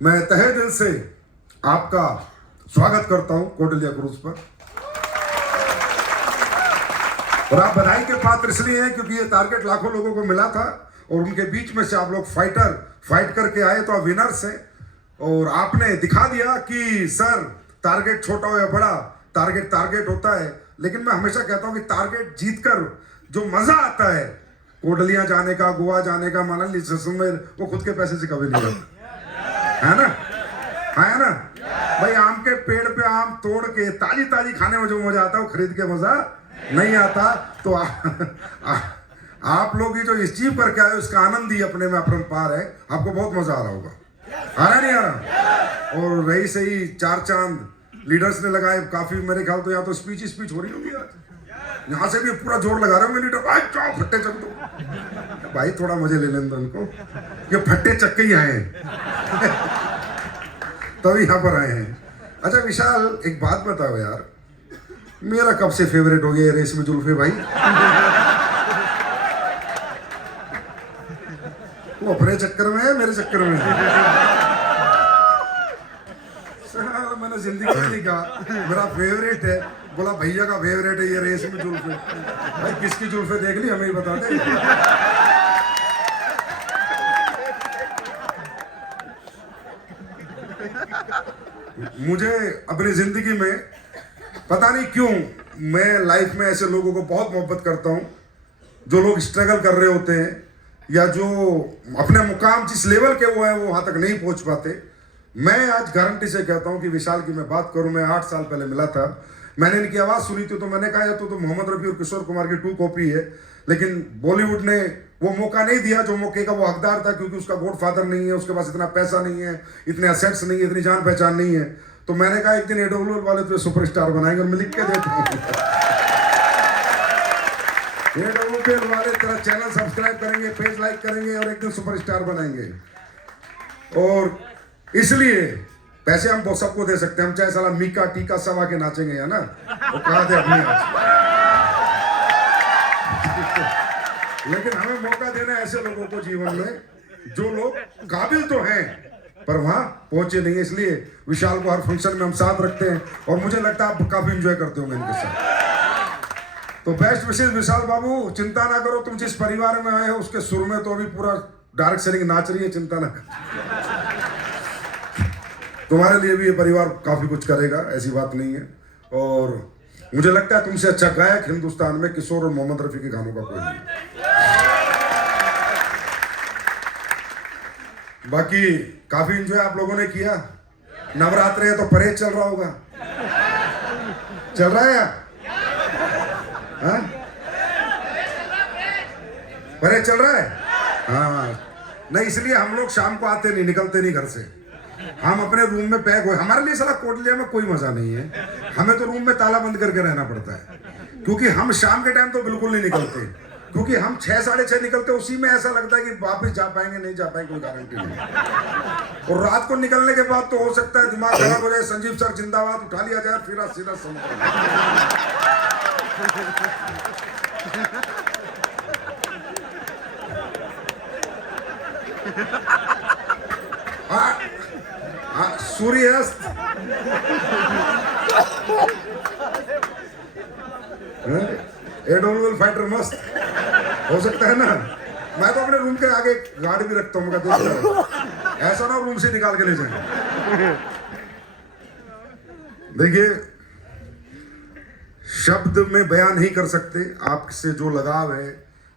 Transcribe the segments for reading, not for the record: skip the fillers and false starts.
मैं तहे दिल से आपका स्वागत करता हूं कौटिल्य क्रूज पर। और आप बधाई के पात्र इसलिए हैं क्योंकि ये टारगेट लाखों लोगों को मिला था और उनके बीच में से आप लोग फाइट करके आए, तो आप विनर्स हैं। और आपने दिखा दिया कि सर टारगेट छोटा हो या बड़ा, टारगेट होता है। लेकिन मैं हमेशा कहता हूं कि टारगेट जीतकर जो मजा आता है, कोटलियां जाने का, गोवा जाने का, मनाली जैसलमेर, वो खुद के पैसे से कभी नहीं होता है ना। है ना भाई, आम के पेड़ पे आम तोड़ के ताजी खाने में जो मजा आता है वो खरीद के मजा नहीं आता। तो आप लोग ये जो अचीव करके आए उसका आनंद ही अपने में अपरंपार है। आपको बहुत मजा आ रहा होगा, आ रहा नहीं आ रहा। और रही सही 4 चांद लीडर्स ने लगाए काफी, मेरे ख्याल तो यहाँ तो स्पीच हो रही होगी आज। यहाँ से भी पूरा जोर लगा रहे होंगे लीडर, भाई जाओ फट्टे चक दो भाई, थोड़ा मजे ले लेंगे उनको, ये फट्टे चक्के ही आए हैं तभी यहाँ पर आए हैं। अच्छा विशाल, एक बात बताओ यार, मेरा कब से फेवरेट हो गया रेस में जुल्फे भाई? वो अपने चक्कर में है, मेरे चक्कर में है। मैंने जिंदगी में नहीं कहा मेरा फेवरेट है, बोला भैया का फेवरेट है ये रेस में जुल्फे। भाई किसकी जुल्फे देख ली हमें ही बता दे। मुझे अपनी जिंदगी में पता नहीं क्यों मैं लाइफ में ऐसे लोगों को बहुत मोहब्बत करता हूं, जो लोग स्ट्रगल कर रहे होते हैं या जो अपने मुकाम जिस लेवल के वो है वो वहां तक नहीं पहुंच पाते। मैं आज गारंटी से कहता हूं कि विशाल की मैं बात करूं, मैं 8 साल पहले मिला था, मैंने इनकी आवाज सुनी थी, तो मैंने कहा तो मोहम्मद रफी और किशोर कुमार की 2 कॉपी है। लेकिन बॉलीवुड ने वो मौका नहीं दिया जो मौके का वो हकदार था, क्योंकि उसका गॉडफादर नहीं है, उसके पास इतना पैसा नहीं है, इतने असेट्स नहीं है, इतनी जान पहचान नहीं है। तो मैंने कहा एक दिन एडोल वाले तो सुपरस्टार बनाएंगे, और मैं लिख के देता हूँ एडोल वाले तेरा चैनल सब्सक्राइब करेंगे, पेज लाइक करेंगे और एक दिन सुपरस्टार बनाएंगे। और इसलिए पैसे हम सबको दे सकते हैं, हम चाहे साला मीका टीका सवा के नाचेंगे, है ना, वो कहा थे अपनी आज। लेकिन हमें मौका देना है ऐसे लोगों को जीवन में जो लोग काबिल तो हैं पर वहां पहुंचे नहीं है। इसलिए विशाल को हर फंक्शन में हम साथ रखते हैं और मुझे लगता है आप काफी एंजॉय करते होंगे इनके साथ। तो बेस्ट विशेष विशाल बाबू, चिंता ना करो, तुम जिस परिवार में आए हो उसके सुर में तो अभी पूरा डायरेक्ट सेलिंग नाच रही है, चिंता ना करो। तुम्हारे लिए भी ये परिवार काफी कुछ करेगा, ऐसी बात नहीं है। और मुझे लगता है तुमसे अच्छा गायक हिंदुस्तान में किशोर और मोहम्मद रफी के गानों का कोई नहीं। बाकी काफी एंजॉय आप लोगों ने किया। नवरात्रे है तो परेड चल रहा होगा, चल रहा है यार? हाँ? परेड चल रहा है? हाँ नहीं, इसलिए हम लोग शाम को आते नहीं, निकलते नहीं घर से, हम अपने रूम में पैक हो। हमारे लिए साला कोटलिया में कोई मजा नहीं है, हमें तो रूम में ताला बंद करके रहना पड़ता है, क्योंकि हम शाम के टाइम तो बिल्कुल नहीं निकलते, क्योंकि हम 6 साढ़े 6 निकलते, उसी में ऐसा लगता है कि वापस जा पाएंगे नहीं जा पाएंगे कोई गारंटी नहीं। और रात को निकलने के बाद तो हो सकता है दिमाग खराब हो जाए, संजीव सर जिंदाबाद उठा लिया जाए, फिर सीधा सूर्यास्त एडोल फाइटर मस्त हो सकता है ना। मैं तो अपने रूम के आगे गाड़ी भी रखता हूँ, ऐसा ना रूम से निकाल के ले जाएंगे। देखिए शब्द में बयान नहीं कर सकते आपसे जो लगाव है,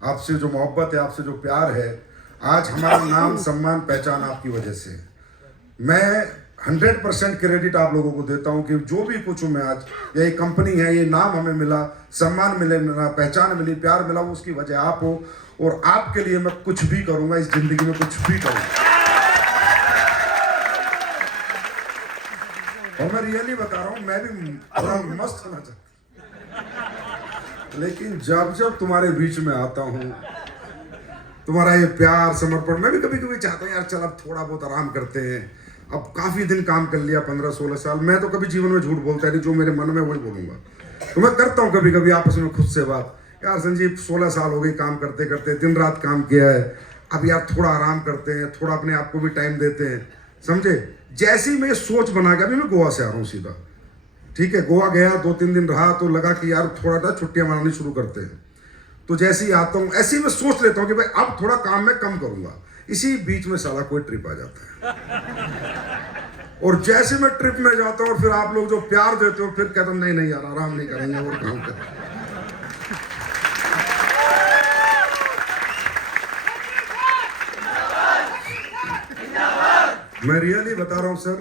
आपसे जो मोहब्बत है, आपसे जो प्यार है। आज हमारा नाम सम्मान पहचान आपकी वजह से। मैं 100% क्रेडिट आप लोगों को देता हूं कि जो भी कुछ हूं मैं आज, ये कंपनी है, ये नाम हमें मिला, सम्मान मिला, पहचान मिली, प्यार मिला, वो उसकी वजह आप हो। और आपके लिए मैं कुछ भी करूंगा इस जिंदगी में, कुछ भी करूंगा। और मैं रियली बता रहा हूं, मैं भी थोड़ा मस्त होना चाहता, लेकिन जब जब तुम्हारे बीच में आता हूं, तुम्हारा ये प्यार समर्पण, मैं भी कभी कभी चाहता हूँ यार चल अब थोड़ा बहुत आराम करते हैं। अब काफी दिन काम कर लिया, 15-16 साल। मैं तो कभी जीवन में झूठ बोलता नहीं, जो मेरे मन में वही बोलूंगा। तो मैं करता हूँ कभी कभी आपस में खुद से बात, यार संजीव 16 साल हो गई काम करते करते, दिन रात काम किया है, अब यार थोड़ा आराम करते हैं, थोड़ा अपने आप को भी टाइम देते हैं। समझे? जैसी मैं सोच बना के, अभी मैं गोवा से आ रहा हूँ सीधा, ठीक है, गोवा गया 2-3 दिन रहा तो लगा कि यार थोड़ा सा छुट्टियां मनानी शुरू करते हैं। तो जैसे ही आता हूँ ऐसे ही मैं सोच लेता हूँ कि भाई अब थोड़ा काम मैं कम करूंगा। इसी बीच में साला कोई ट्रिप आ जाता है और जैसे मैं ट्रिप में जाता हूँ और फिर आप लोग जो प्यार देते हो फिर कहते हो नहीं नहीं यार आराम नहीं करेंगे और काम करेंगे। मैं रियली बता रहा हूँ सर,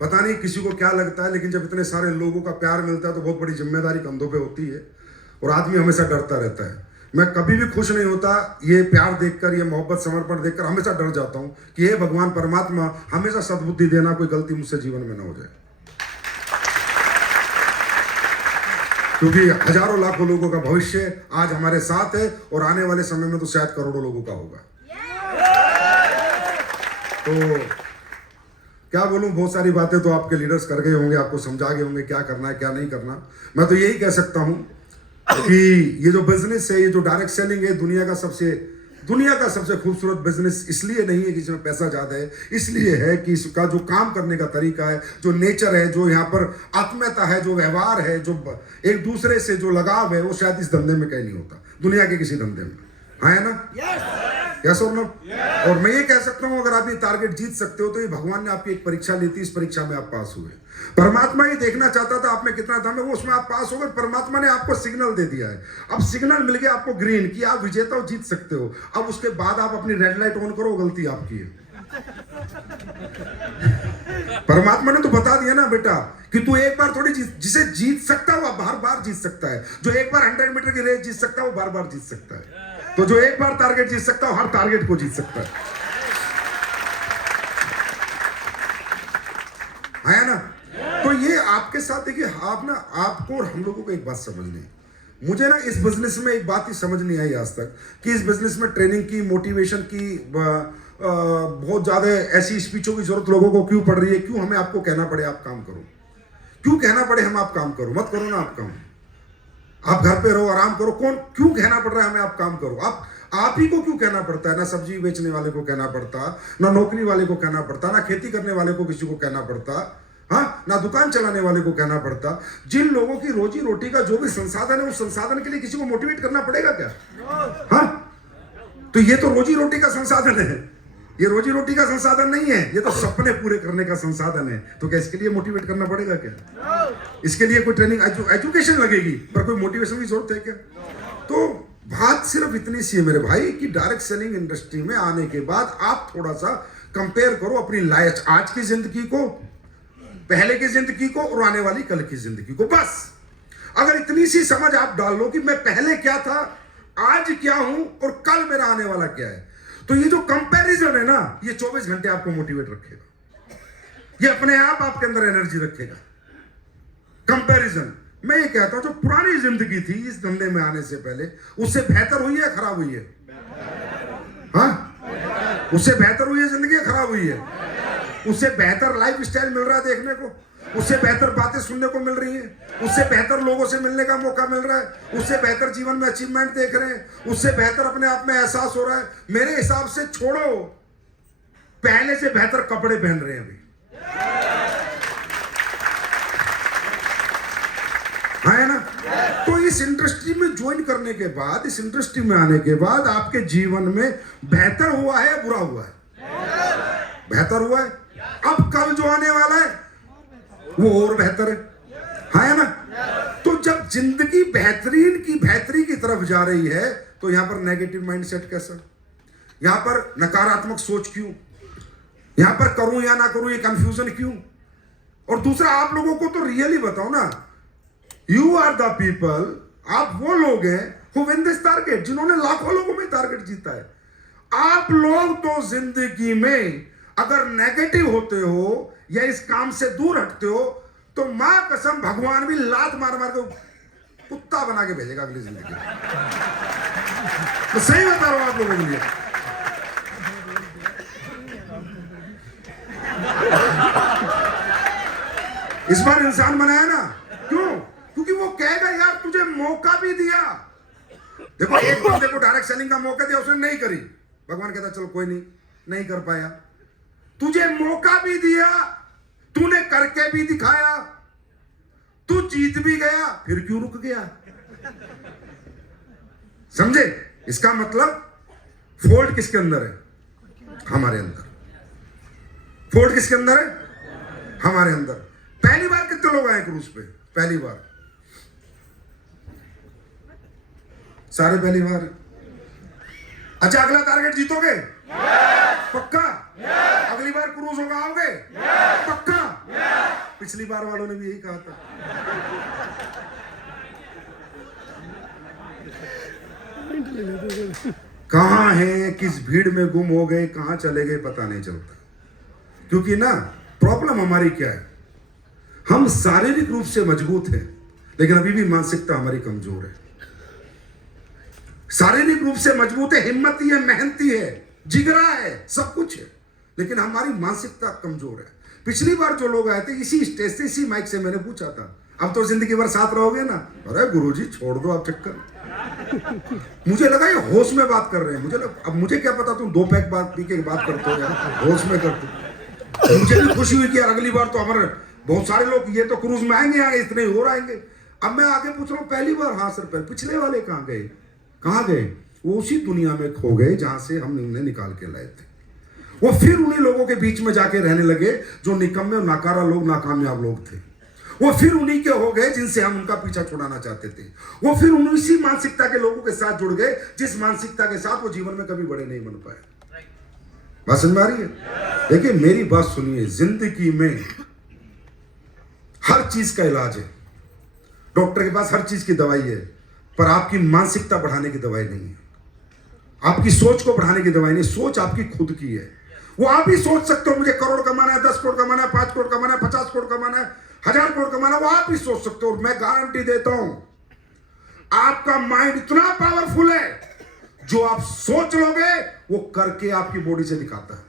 पता नहीं किसी को क्या लगता है लेकिन जब इतने सारे लोगों का प्यार मिलता है तो बहुत बड़ी जिम्मेदारी कंधों पे होती है और आदमी हमेशा डरता रहता है। मैं कभी भी खुश नहीं होता ये प्यार देखकर, ये मोहब्बत समर्पण देखकर हमेशा डर जाता हूँ कि हे भगवान परमात्मा हमेशा सद्बुद्धि देना, कोई गलती मुझसे जीवन में ना हो जाए, क्योंकि हजारों लाखों लोगों का भविष्य आज हमारे साथ है और आने वाले समय में तो शायद करोड़ों लोगों का होगा। तो क्या बोलूं, बहुत सारी बातें तो आपके लीडर्स कर गए होंगे, आपको समझा गए होंगे क्या करना है क्या नहीं करना। मैं तो यही कह सकता हूं कि ये जो बिजनेस है, ये जो डायरेक्ट सेलिंग है, दुनिया का सबसे खूबसूरत बिजनेस इसलिए नहीं है कि इसमें पैसा ज्यादा है, इसलिए है कि इसका जो काम करने का तरीका है, जो नेचर है, जो यहाँ पर आत्मीयता है, जो व्यवहार है, जो एक दूसरे से जो लगाव है, वो शायद इस धंधे में कहीं नहीं होता, दुनिया के किसी धंधे में। हाँ है ना? यस और नो? और मैं ये कह सकता हूं अगर आप ये टारगेट जीत सकते हो तो ये भगवान ने आपकी एक परीक्षा ली थी, इस परीक्षा में आप पास हुए। परमात्मा ये देखना चाहता था आप में कितना दम है, वो उसमें आप पास हो गए। परमात्मा ने आपको सिग्नल दे दिया है, अब सिग्नल मिल गया आपको ग्रीन कि आप विजेता हो, जीत सकते हो। अब उसके बाद आप अपनी रेड लाइट ऑन करो, गलती आपकी है। परमात्मा ने तो बता दिया ना बेटा कि तू एक बार थोड़ी जिसे जीत सकता है वो बार बार जीत सकता है, जो एक बार 100 मीटर की रेस जीत सकता है वो बार बार जीत सकता है। तो जो एक बार टारगेट जीत सकता है हर टारगेट को जीत सकता है ना? तो ये आपके साथ देखिए, आप ना, आपको और हम लोगों को एक बात समझनी, मुझे ना इस बिजनेस में एक बात ही समझ नहीं आई आज तक कि इस बिजनेस में ट्रेनिंग की, मोटिवेशन की बहुत ज्यादा ऐसी स्पीचों की जरूरत लोगों को क्यों पड़ रही है। क्यों हमें आपको कहना पड़े आप काम करो, क्यों कहना पड़े हम आप काम करो, मत करो ना आप काम, आप घर पे रहो आराम करो। कौन क्यों कहना पड़ रहा है हमें आप काम करो? आप ही को क्यों कहना पड़ता है? ना सब्जी बेचने वाले को कहना पड़ता, ना नौकरी वाले को कहना पड़ता, ना खेती करने वाले को किसी को कहना पड़ता, हाँ, ना दुकान चलाने वाले को कहना पड़ता। जिन लोगों की रोजी रोटी का जो भी संसाधन है उस संसाधन के लिए किसी को मोटिवेट करना पड़ेगा क्या? हाँ, तो ये तो रोजी रोटी का संसाधन है, ये रोजी रोटी का संसाधन नहीं है, ये तो सपने पूरे करने का संसाधन है। तो क्या इसके लिए मोटिवेट करना पड़ेगा क्या? इसके लिए कोई ट्रेनिंग एजुकेशन लगेगी पर कोई मोटिवेशन की जरूरत है क्या? तो बात सिर्फ इतनी सी है मेरे भाई कि डायरेक्ट सेलिंग इंडस्ट्री में आने के बाद आप थोड़ा सा कंपेयर करो अपनी लाइफ, आज की जिंदगी को, पहले की जिंदगी को और आने वाली कल की जिंदगी को। बस अगर इतनी सी समझ आप डाल लो कि मैं पहले क्या था, आज क्या हूं और कल मेरा आने वाला क्या है, तो ये जो कंपैरिजन है ना, ये 24 घंटे आपको मोटिवेट रखेगा, ये अपने आप आपके अंदर एनर्जी रखेगा। कंपैरिजन, मैं ये कहता हूं जो पुरानी जिंदगी थी इस धंधे में आने से पहले, उससे बेहतर हुई है खराब हुई है? हाँ, उससे बेहतर हुई है जिंदगी, खराब हुई है? उससे बेहतर लाइफ स्टाइल मिल रहा है देखने को, उससे बेहतर बातें सुनने को मिल रही हैं, उससे बेहतर लोगों से मिलने का मौका मिल रहा है, उससे बेहतर जीवन में अचीवमेंट देख रहे हैं, उससे बेहतर अपने आप में एहसास हो रहा है। मेरे हिसाब से छोड़ो, पहले से बेहतर कपड़े पहन रहे हैं अभी, है ना? तो इस इंडस्ट्री में ज्वाइन करने के बाद, इस इंडस्ट्री में आने के बाद आपके जीवन में बेहतर हुआ है या बुरा हुआ है? बेहतर हुआ है। अब कल जो आने वाला है वो और बेहतर है ना? तो जब जिंदगी बेहतरी की तरफ जा रही है तो यहां पर नेगेटिव माइंडसेट कैसा, यहां पर नकारात्मक सोच क्यों, यहां पर करूं या ना करूं ये कंफ्यूजन क्यों? और दूसरा, आप लोगों को तो रियली बताओ ना, यू आर द पीपल, आप वो लोग हैं हु विन दिस टारगेट, जिन्होंने लाखों लोगों में टारगेट जीता है। आप लोग तो जिंदगी में अगर नेगेटिव होते हो या इस काम से दूर हटते हो तो मां कसम भगवान भी लात मार मार के कुत्ता बना के भेजेगा अगली जिंदगी में। तो सही बता रहा हूं आप लोगों के लिए। इस बार इंसान बनाया ना, क्यों? क्योंकि वो कहेगा यार तुझे मौका भी दिया। देखो, एक बंदे को डायरेक्ट सेलिंग का मौका दिया, उसने नहीं करी, भगवान कहता चलो कोई नहीं कर पाया, तुझे मौका भी दिया, तूने करके भी दिखाया, तू जीत भी गया, फिर क्यों रुक गया? समझे? इसका मतलब फॉल्ट किसके अंदर है? हमारे अंदर। फॉल्ट किसके अंदर है? हमारे अंदर। पहली बार कितने लोग आए क्रूज पे? पहली बार सारे पहली बार। अच्छा, अगला टारगेट जीतोगे? पक्का? अगली बार क्रूज होगा, आओगे? पक्का? पिछली बार वालों ने भी यही कहा था। कहां हैं, किस भीड़ में गुम हो गए, कहां चले गए पता नहीं चलता। क्योंकि ना प्रॉब्लम हमारी क्या है, हम शारीरिक रूप से मजबूत हैं लेकिन अभी भी मानसिकता हमारी कमजोर है। शारीरिक रूप से मजबूत है, हिम्मती है, मेहनती है, जिगरा है, सब कुछ है, लेकिन हमारी मानसिकता कमजोर है। पिछली बार जो लोग आए थे इसी स्टेज से, इसी माइक से मैंने पूछा था, अब तो जिंदगी भर साथ रहोगे ना? अरे गुरुजी छोड़ दो आप चक्कर। मुझे लगा ये होश में बात कर रहे हैं। अब मुझे क्या पता तुम 2 पैक बात पी के बात करते हो यार, होश में करते। मुझे भी खुशी हुई कि यार अगली बार तो हमारे बहुत सारे लोग ये तो क्रूज में आएंगे, इतने और आएंगे। अब मैं आगे पूछ रहा हूँ, पहली बार हाँ सर, पिछले वाले कहाँ गए? कहाँ गए? वो उसी दुनिया में खो गए जहां से हम उन्हें निकाल के लाए थे। वो फिर उन्हीं लोगों के बीच में जाके रहने लगे जो निकम्मे और नाकारा लोग, नाकामयाब लोग थे। वो फिर उन्हीं के हो गए जिनसे हम उनका पीछा छुड़ाना चाहते थे। वो फिर उसी मानसिकता के लोगों के साथ जुड़ गए जिस मानसिकता के साथ वो जीवन में कभी बड़े नहीं बन पाए। बात समझ में आ रही है? देखिए मेरी बात सुनिए, जिंदगी में हर चीज का इलाज है। डॉक्टर के पास हर चीज की दवाई है, पर आपकी मानसिकता बढ़ाने की दवाई नहीं है। आपकी सोच को बढ़ाने की दवाई नहीं, सोच आपकी खुद की है। वो आप ही सोच सकते हो मुझे करोड़ कमाना है, 10 करोड़ कमाना है, 5 करोड़ कमाना है, 50 करोड़ कमाना है, 1000 करोड़ कमाना है, वो आप ही सोच सकते हो। और मैं गारंटी देता हूं आपका माइंड इतना पावरफुल है, जो आप सोच लोगे वो करके आपकी बॉडी से दिखाता है।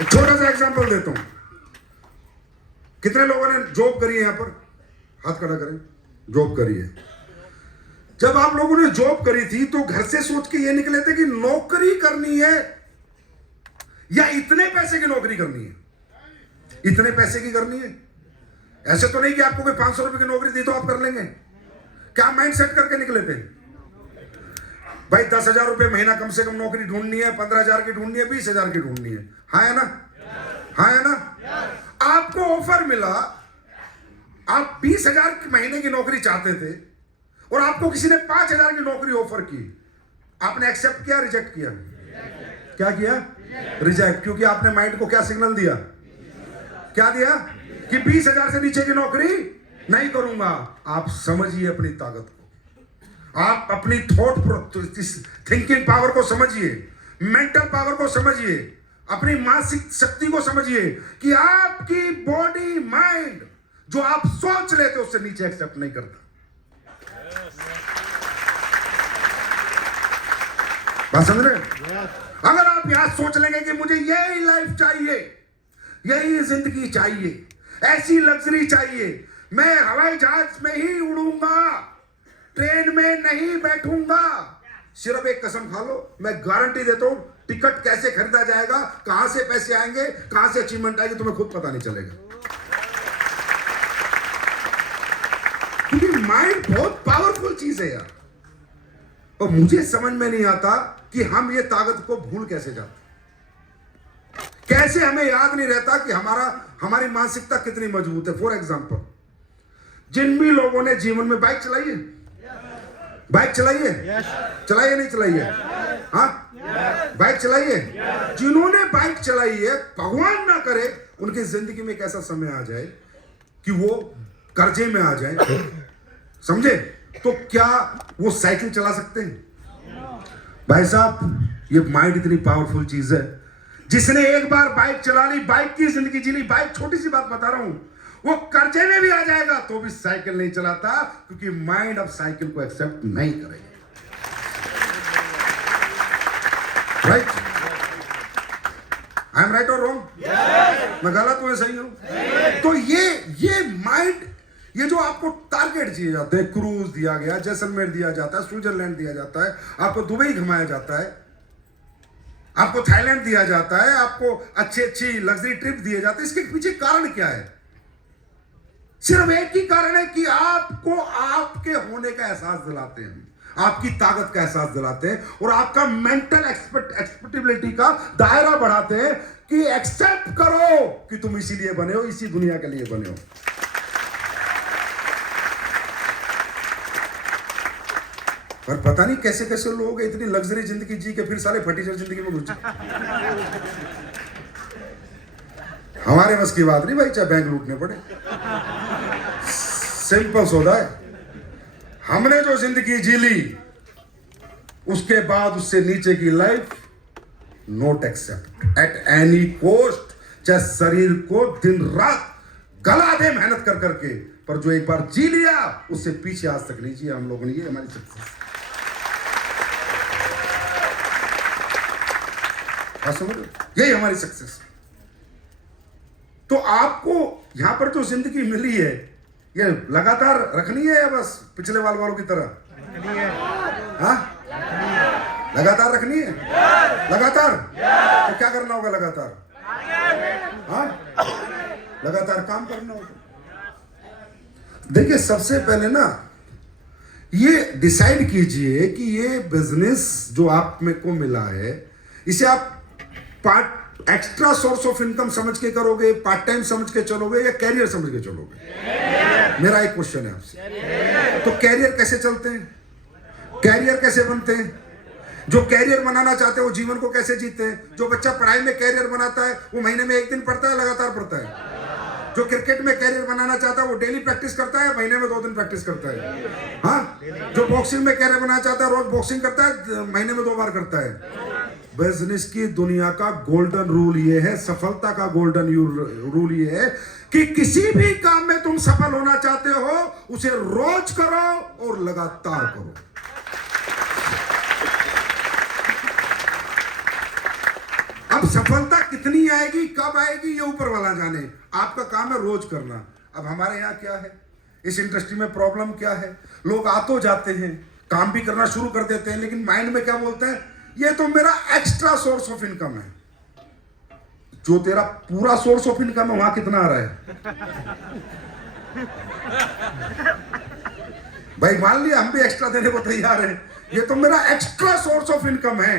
एक छोटा सा एग्जांपल देता हूं। कितने लोगों ने जॉब करी है? यहां पर हाथ खड़ा करें। जॉब करी है। जब आप लोगों ने जॉब करी थी तो घर से सोच के ये निकले थे कि नौकरी करनी है या इतने पैसे की नौकरी करनी है? इतने पैसे की करनी है। ऐसे तो नहीं कि आपको कोई 500 रुपए की नौकरी दी तो आप कर लेंगे। क्या माइंड सेट करके निकले थे? भाई 10,000 रुपए महीना कम से कम नौकरी ढूंढनी है, 15,000 की ढूंढनी है, 20,000 की ढूंढनी है। हाँ है ना? हाँ है ना? आपको ऑफर मिला, आप 20,000 की महीने की नौकरी चाहते थे और आपको किसी ने 5,000 की नौकरी ऑफर की, आपने एक्सेप्ट किया, रिजेक्ट किया? क्या किया? रिजेक्ट। क्योंकि आपने माइंड को क्या सिग्नल दिया? क्या दिया? कि 20,000 से नीचे की नौकरी नहीं करूंगा। आप समझिए अपनी ताकत को, आप अपनी थॉट थिंकिंग पावर को समझिए, मेंटल पावर को समझिए, अपनी मानसिक शक्ति को समझिए कि आपकी बॉडी माइंड जो आप सोच लेते उससे नीचे एक्सेप्ट नहीं करता। बात समझ रहे? अगर आप यहां सोच लेंगे कि मुझे यही लाइफ चाहिए, यही जिंदगी चाहिए, ऐसी लग्जरी चाहिए, मैं हवाई जहाज में ही उड़ूंगा, ट्रेन में नहीं बैठूंगा, सिर्फ एक कसम खा लो, मैं गारंटी देता हूं टिकट कैसे खरीदा जाएगा, कहां से पैसे आएंगे, कहां से अचीवमेंट आएगी, तुम्हें खुद पता नहीं चलेगा। क्योंकि माइंड बहुत पावरफुल चीज है यार। और मुझे समझ में नहीं आता कि हम ये ताकत को भूल कैसे जाते, कैसे हमें याद नहीं रहता कि हमारी मानसिकता कितनी मजबूत है। फॉर एग्जाम्पल, जिन भी लोगों ने जीवन में बाइक चलाई है, बाइक चलाई है, चलाई है नहीं चलाई है? हाँ, बाइक चलाई है। जिन्होंने बाइक चलाई है, भगवान ना करे उनकी जिंदगी में एक ऐसा समय आ जाए कि वो कर्जे में आ जाए, समझे, तो क्या वो साइकिल चला सकते हैं? भाई साहब, ये माइंड इतनी पावरफुल चीज है, जिसने एक बार बाइक चला ली, बाइक की जिंदगी जी ली, बाइक छोटी सी बात बता रहा हूं, वो कर्जे में भी आ जाएगा तो भी साइकिल नहीं चलाता, क्योंकि माइंड अब साइकिल को एक्सेप्ट नहीं करेगा। राइट? आई एम राइट और रॉन्ग? मैं गलत हूं या सही हूं? तो ये माइंड, ये जो आपको टारगेट दिए जाते हैं, क्रूज दिया गया, जैसलमेर दिया जाता है, स्विट्जरलैंड दिया जाता है, आपको दुबई घुमाया जाता है, आपको थाईलैंड दिया जाता है, आपको अच्छी अच्छी लग्जरी ट्रिप दिए जाते हैं। इसके पीछे कारण क्या है? सिर्फ एक ही कारण है कि आपको आपके होने का एहसास दिलाते हैं, आपकी ताकत का एहसास दिलाते हैं और आपका मेंटल एक्सपेक्टेबिलिटी का दायरा बढ़ाते हैं कि एक्सेप्ट करो कि तुम इसीलिए बने हो, इसी दुनिया के लिए बने हो। पर पता नहीं कैसे कैसे लोग इतनी लग्जरी जिंदगी जी के फिर सारे फटीचर जिंदगी में घुस जाते। हमारे बस की बात नहीं भाई, चाहे बैंक लूटने पड़े, सिंपल सौदा है। हमने जो जिंदगी जी ली उसके बाद उससे नीचे की life not accept at any cost. चाहे शरीर को दिन रात गला दे मेहनत कर करके, पर जो एक बार जी लिया उससे पीछे आज तक नहीं जिया हम लोगों ने। ये हमारी सक्सेस। यही हमारी सक्सेस। तो आपको यहां पर जो जिंदगी मिली है ये लगातार रखनी है या बस पिछले वालों की तरह? हाँ, लगातार रखनी है। लगातार तो क्या करना होगा? लगातार हाँ, लगातार काम करना होगा। देखिए, सबसे पहले ना ये डिसाइड कीजिए कि ये बिजनेस जो आप में को मिला है, इसे आप part extra source of income समझ के करोगे, पार्ट टाइम समझ के चलोगे या कैरियर समझ के चलोगे? मेरा एक क्वेश्चन है आपसे। तो कैरियर कैसे चलते हैं? कैरियर कैसे बनते हैं? जो कैरियर बनाना चाहते हैं वो जीवन को कैसे जीते हैं? जो बच्चा पढ़ाई में कैरियर बनाता है वो महीने में एक दिन पढ़ता है, लगातार पढ़ता है। जो क्रिकेट में कैरियर बनाना चाहता है वो डेली प्रैक्टिस करता है, महीने में 2 दिन प्रैक्टिस करता है। हाँ, जो बॉक्सिंग में कैरियर बनाना चाहता है रोज बॉक्सिंग करता है, महीने में 2 बार करता है। बिजनेस की दुनिया का गोल्डन रूल ये है, सफलता का गोल्डन रूल ये है कि किसी भी काम में तुम सफल होना चाहते हो उसे रोज करो और लगातार करो। अब सफलता कितनी आएगी, कब आएगी, ये ऊपर वाला जाने। आपका काम है रोज करना। अब हमारे यहाँ क्या है, इस इंडस्ट्री में प्रॉब्लम क्या है? लोग आ तो जाते हैं, काम भी करना शुरू कर देते हैं, लेकिन माइंड में क्या बोलते हैं? ये तो मेरा एक्स्ट्रा सोर्स ऑफ इनकम है। जो तेरा पूरा सोर्स ऑफ इनकम है वहां कितना आ रहा है? भाई मान लिया हम भी एक्स्ट्रा देने को तैयार हैं, ये तो मेरा एक्स्ट्रा सोर्स ऑफ इनकम है।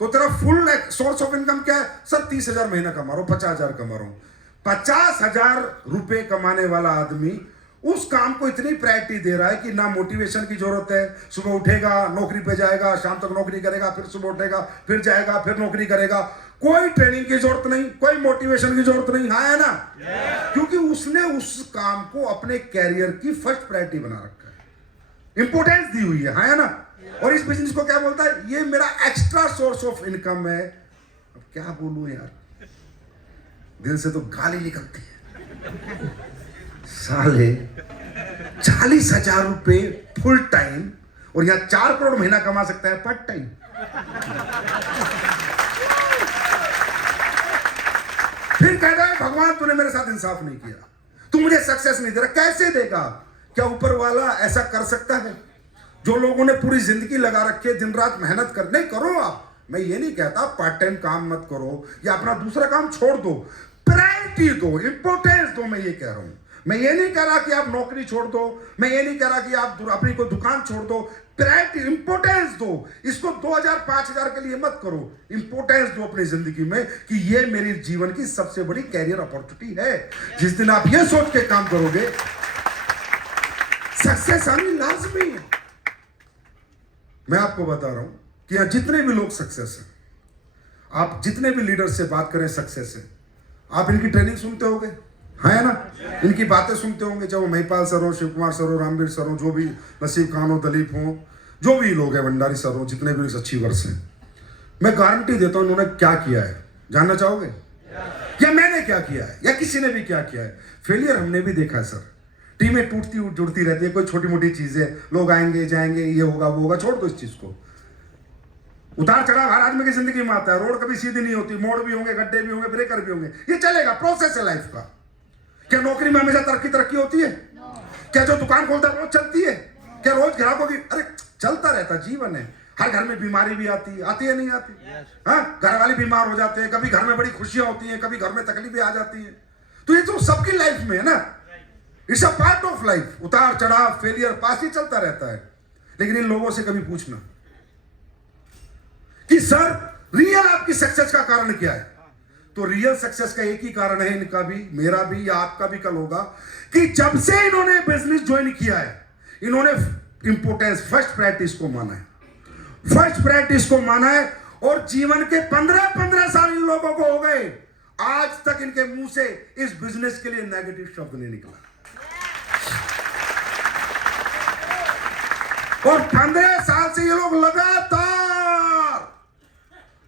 तो तेरा फुल सोर्स ऑफ इनकम क्या है? सर 30,000 महीना कमा रहा हूं, 50,000 कमा रहा हूं। 50,000 रुपए कमाने वाला आदमी उस काम को इतनी प्रायोरिटी दे रहा है कि ना मोटिवेशन की जरूरत है। सुबह उठेगा, नौकरी पे जाएगा, शाम तक नौकरी करेगा, फिर सुबह उठेगा, फिर जाएगा, फिर नौकरी करेगा। कोई ट्रेनिंग की जरूरत नहीं, कोई मोटिवेशन की जरूरत नहीं। हाँ है ना? क्योंकि उसने उस काम को अपने कैरियर की फर्स्ट प्रायोरिटी बना रखा है, इंपोर्टेंस दी हुई है। हाँ है ना? और इस बिजनेस को क्या बोलता है? ये मेरा एक्स्ट्रा सोर्स ऑफ इनकम है। अब क्या बोलूं यार, दिल से तो गाली निकलती है। साले 40,000 रुपए फुल टाइम और यहां 4 करोड़ महीना कमा सकता है पार्ट टाइम। फिर कहता है भगवान तूने मेरे साथ इंसाफ नहीं किया, तू मुझे सक्सेस नहीं दे रहा। कैसे देगा? क्या ऊपर वाला ऐसा कर सकता है? जो लोगों ने पूरी जिंदगी लगा रखी है, दिन रात मेहनत कर, नहीं करो आप। मैं ये नहीं कहता पार्ट टाइम काम मत करो या अपना दूसरा काम छोड़ दो, प्रायोरिटी दो, इंपोर्टेंस दो। मैं ये कह रहा हूं। मैं ये नहीं कह रहा कि आप नौकरी छोड़ दो, मैं ये नहीं कह रहा कि आप अपनी कोई दुकान छोड़ दो। प्रायोरिटी, इंपोर्टेंस दो। इसको 2,000 5,000 के लिए मत करो। इंपोर्टेंस दो अपनी जिंदगी में कि ये मेरी जीवन की सबसे बड़ी कैरियर अपॉर्चुनिटी है। जिस दिन आप ये सोच के काम करोगे, सक्सेस आनी लाजमी है। मैं आपको बता रहा हूं कि यहां जितने भी लोग सक्सेस हैं, आप जितने भी लीडर से बात करें सक्सेस है, आप इनकी ट्रेनिंग सुनते होंगे, है ना? इनकी बातें सुनते होंगे, चाहे वो महिपाल सर हो, शिव कुमार सर हो, रामवीर सर हो, जो भी, नसीब खान हो, दलीप हो, जो भी लोग हैं, भंडारी सर हो, जितने भी अचीवर्स हैं। मैं गारंटी देता हूं इन्होंने क्या किया है। जानना चाहोगे? या मैंने क्या किया है या किसी ने भी क्या किया है? फेलियर हमने भी देखा है सर। टीमें टूटती जुड़ती रहती है, कोई छोटी मोटी चीजें, लोग आएंगे जाएंगे, ये होगा वो होगा, छोड़ दो इस चीज को। उतार चढ़ाव हर आदमी की जिंदगी में आता है। रोड कभी सीधी नहीं होती, मोड़ भी होंगे, गड्ढे भी होंगे, ब्रेकर भी होंगे, ये चलेगा, प्रोसेस है लाइफ का। क्या नौकरी में हमेशा तरक्की होती है? क्या जो दुकान खोलता है रोज चलती है? क्या रोज ग्राहकों की? अरे चलता रहता, जीवन है। हर घर में बीमारी भी आती है नहीं आती? हाँ, घर वाले बीमार हो जाते हैं, कभी घर में बड़ी खुशियां होती हैं, कभी घर में तकलीफें आ जाती हैं। तो ये तो सबकी लाइफ में है ना, it's a part of life. उतार चढ़ाव, फेलियर, पास ही चलता रहता है। लेकिन इन लोगों से कभी पूछना कि सर रियल आपकी सक्सेस का कारण क्या है, तो रियल सक्सेस का एक ही कारण है, इनका भी, मेरा भी, या आपका भी कल होगा, कि जब से इन्होंने बिजनेस ज्वाइन किया है, इन्होंने इंपोर्टेंस, फर्स्ट प्रैक्टिस को माना है, फर्स्ट प्रैक्टिस को माना है। और जीवन के 15-15 साल इन लोगों को हो गए, आज तक इनके मुंह से इस बिजनेस के लिए नेगेटिव शब्द नहीं निकला। और 15 साल से ये लोग लगातार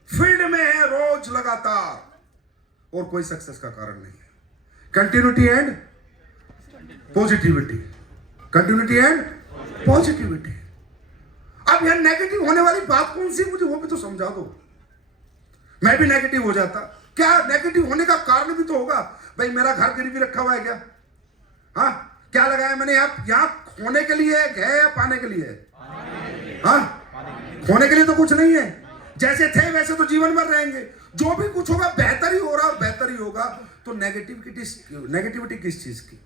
फील्ड में है, रोज लगातार, और कोई सक्सेस का कारण नहीं है। Continuity and positivity, continuity and positivity. अब यह नेगेटिव होने वाली बात कौन सी, मुझे वो भी तो समझा दो। मैं भी नेगेटिव हो जाता, क्या नेगेटिव होने का कारण भी तो होगा। भाई मेरा घर गिरवी रखा हुआ है क्या? हाँ, क्या लगाया मैंने? यहाँ खोने के लिए है या पाने के लिए? हाँ, खोने के लिए तो कुछ नहीं है। जैसे थे वैसे तो जीवन भर रहेंगे। जो भी कुछ होगा बेहतर ही हो रहा, बेहतर ही होगा। तो नेगेटिविटी किस चीज की,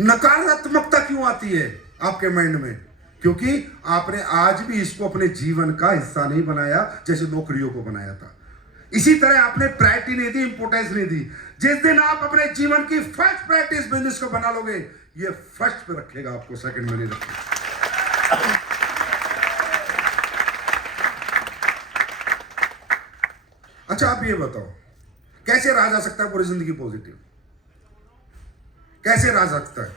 नकारात्मकता क्यों आती है आपके माइंड में? क्योंकि आपने आज भी इसको अपने जीवन का हिस्सा नहीं बनाया, जैसे नौकरियों को बनाया था। इसी तरह आपने प्रायोरिटी नहीं दी, इंपोर्टेंस नहीं दी। जिस दिन आप अपने जीवन की फर्स्ट प्रैक्टिस बिजनेस को बना लोगे, ये फर्स्ट पे रखेगा आपको, सेकंड में नहीं रखेगा। अच्छा, आप ये बताओ, कैसे रहा जा सकता है पूरी जिंदगी पॉजिटिव? कैसे रह सकता है?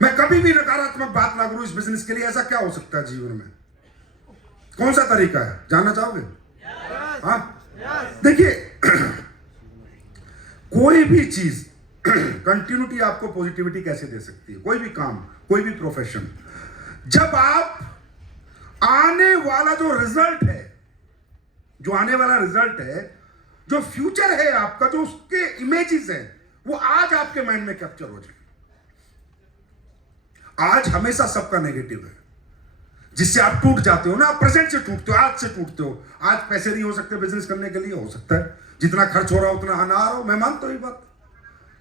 मैं कभी भी नकारात्मक बात ना करूं इस बिजनेस के लिए, ऐसा क्या हो सकता है जीवन में? कौन सा तरीका है, जानना चाहोगे? हाँ, देखिए कोई भी चीज कंटिन्यूटी आपको पॉजिटिविटी कैसे दे सकती है? कोई भी काम, कोई भी प्रोफेशन, जब आप आने वाला जो रिजल्ट है, जो आने वाला रिजल्ट है, जो फ्यूचर है आपका, जो उसके इमेजेस है, वो आज आपके माइंड में कैप्चर हो जाए। आज हमेशा सबका नेगेटिव है, जिससे आप टूट जाते हो ना। आप प्रेजेंट से टूटते हो, आज से टूटते हो। आज पैसे नहीं हो सकते बिजनेस करने के लिए, हो सकता है जितना खर्च हो रहा हो उतना आना आ रहा हो, मैं मानता हूं ये बात,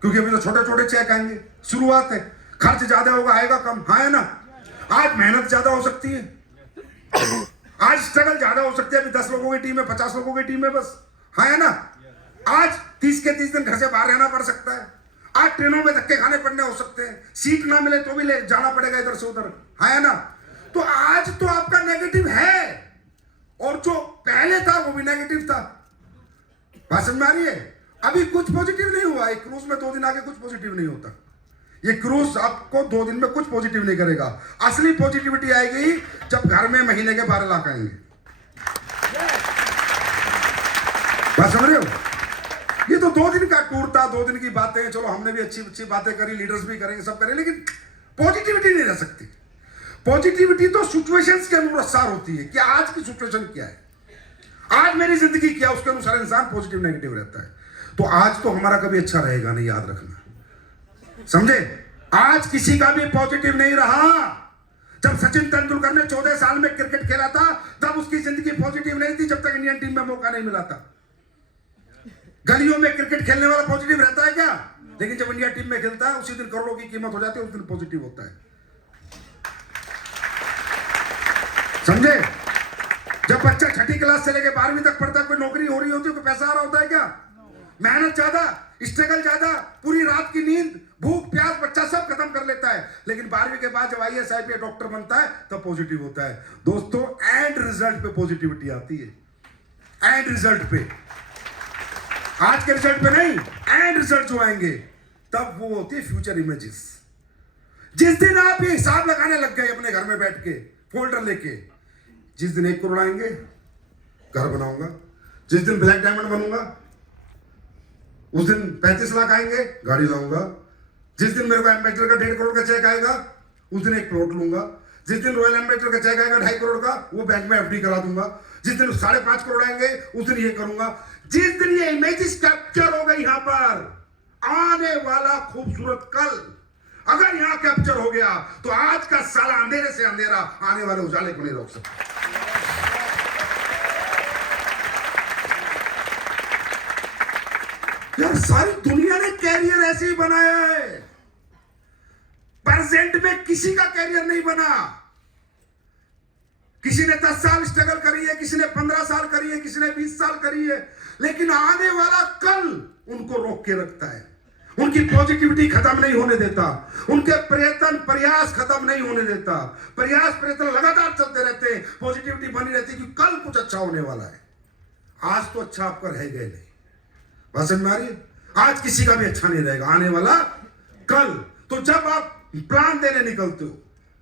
क्योंकि अभी तो छोटे छोटे चेक आएंगे, शुरुआत है। खर्च ज्यादा होगा, आएगा कम, हाँ है ना। आज मेहनत ज्यादा हो सकती है, आज स्ट्रगल ज्यादा हो सकती है। अभी 10 लोगों की टीम है, 50 लोगों की टीम है बस, हाँ है ना। आज 30 के 30 दिन घर से बाहर रहना पड़ सकता है। आज ट्रेनों में धक्के खाने पड़ने हो सकते हैं, सीट ना मिले तो भी ले जाना पड़ेगा इधर से उधर, है ना। तो आज तो आपका नेगेटिव है, और जो पहले था वो भी नेगेटिव था। बात समझ में आ रही है? अभी कुछ पॉजिटिव नहीं हुआ। एक क्रूज में 2 दिन आगे कुछ पॉजिटिव नहीं होता। ये क्रूज आपको 2 दिन में कुछ पॉजिटिव नहीं करेगा। असली पॉजिटिविटी आएगी जब घर में महीने के 12 लाख आएंगे। बात समझ रहे हो? ये तो 2 दिन का टूर था, 2 दिन की बातें। चलो हमने भी अच्छी अच्छी बातें करी, लीडर्स भी करेंगे, सब करेंगे, लेकिन पॉजिटिविटी नहीं रह सकती। पॉजिटिविटी तो सिचुएशंस के अनुसार होती है कि आज की सिचुएशन क्या है, आज मेरी जिंदगी क्या, उसके अनुसार इंसान पॉजिटिव नेगेटिव रहता है। तो आज तो हमारा कभी अच्छा रहेगा नहीं, याद रखना, समझे। आज किसी का भी पॉजिटिव नहीं रहा। जब सचिन तेंदुलकर ने 14 साल में क्रिकेट खेला था, तब उसकी जिंदगी पॉजिटिव नहीं थी, जब तक इंडियन टीम में मौका नहीं मिला था। गलियों में क्रिकेट खेलने वाला पॉजिटिव रहता है क्या? लेकिन जब इंडिया टीम में खेलता है, उसी दिन करोड़ों की कीमत हो जाती है, उस दिन पॉजिटिव होता है, समझे। जब बच्चा 6ठी क्लास से लेकर 12वीं तक पढ़ता है, कोई नौकरी हो रही होती है, कोई पैसा आ रहा होता है क्या? मेहनत ज्यादा, स्ट्रगल ज्यादा, पूरी रात की नींद, भूख प्यास बच्चा सब खत्म कर लेता है। लेकिन 12वीं के बाद जब IAS IPS डॉक्टर बनता है, तब पॉजिटिव होता है। दोस्तों, एंड रिजल्ट पे पॉजिटिविटी आती है, एंड रिजल्ट पे, आज के रिजल्ट पे नहीं। एंड रिजल्ट जो आएंगे तब वो होती है फ्यूचर इमेजेस। जिस दिन आप ये हिसाब लगाने लग गए अपने घर में बैठ के, फोल्डर लेके, जिस दिन 1 करोड़ आएंगे घर बनाऊंगा, जिस दिन ब्लैक डायमंड बनूंगा उस दिन 35 लाख आएंगे, गाड़ी लाऊंगा, जिस दिन मेरे को एम्बेसडर का 1.5 करोड़ का चेक आएगा उस दिन 1 प्लॉट लूंगा, जिस दिन रॉयल एम्बेसडर का चेक आएगा 2.5 करोड़ का, वो बैंक में FD करा दूंगा, जिस दिन 5.5 करोड़ आएंगे उस दिन ये करूंगा। जिस दिन ये इमेजेस कैप्चर हो गई, यहां पर आने वाला खूबसूरत कल अगर यहां कैप्चर हो गया तो आज का साला अंधेरे से अंधेरा आने वाले उजाले को नहीं रोक सकता। यार सारी दुनिया ने कैरियर ऐसे ही बनाया है, प्रेजेंट में किसी का कैरियर नहीं बना। किसी ने 10 साल स्ट्रगल करी है, किसी ने 15 साल करी है, किसी ने 20 साल करी है, लेकिन आने वाला कल उनको रोक के रखता है। उनकी पॉजिटिविटी खत्म नहीं होने देता, उनके प्रयत्न प्रयास खत्म नहीं होने देता, प्रयत्न लगातार चलते रहते हैं, पॉजिटिविटी बनी रहती है कि कल कुछ अच्छा होने वाला है। आज तो अच्छा आपका रह गए नहीं, बात समझ में आ रही है? आज किसी का भी अच्छा नहीं रहेगा, आने वाला कल। तो जब आप प्लान देने निकलते हो,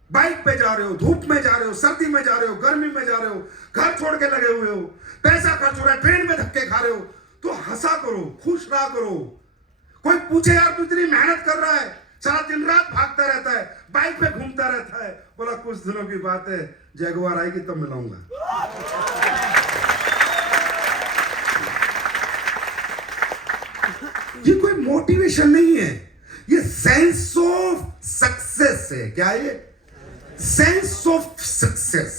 बाइक पे जा रहे हो, धूप में जा रहे हो, सर्दी में जा रहे हो, गर्मी में जा रहे हो, घर छोड़ के लगे हुए हो, पैसा खर्च हो रहा है, ट्रेन में धक्के खा रहे हो, तो हंसा करो, खुश रहा करो। कोई पूछे यार तू इतनी मेहनत कर रहा है, सारा दिन रात भागता रहता है, बाइक पे घूमता रहता है, बोला कुछ दिनों की बात है, जगुआर आएगी तब मिलाऊंगा। ये कोई मोटिवेशन नहीं है, ये सेंस ऑफ सक्सेस है। क्या है ये? सेंस ऑफ सक्सेस,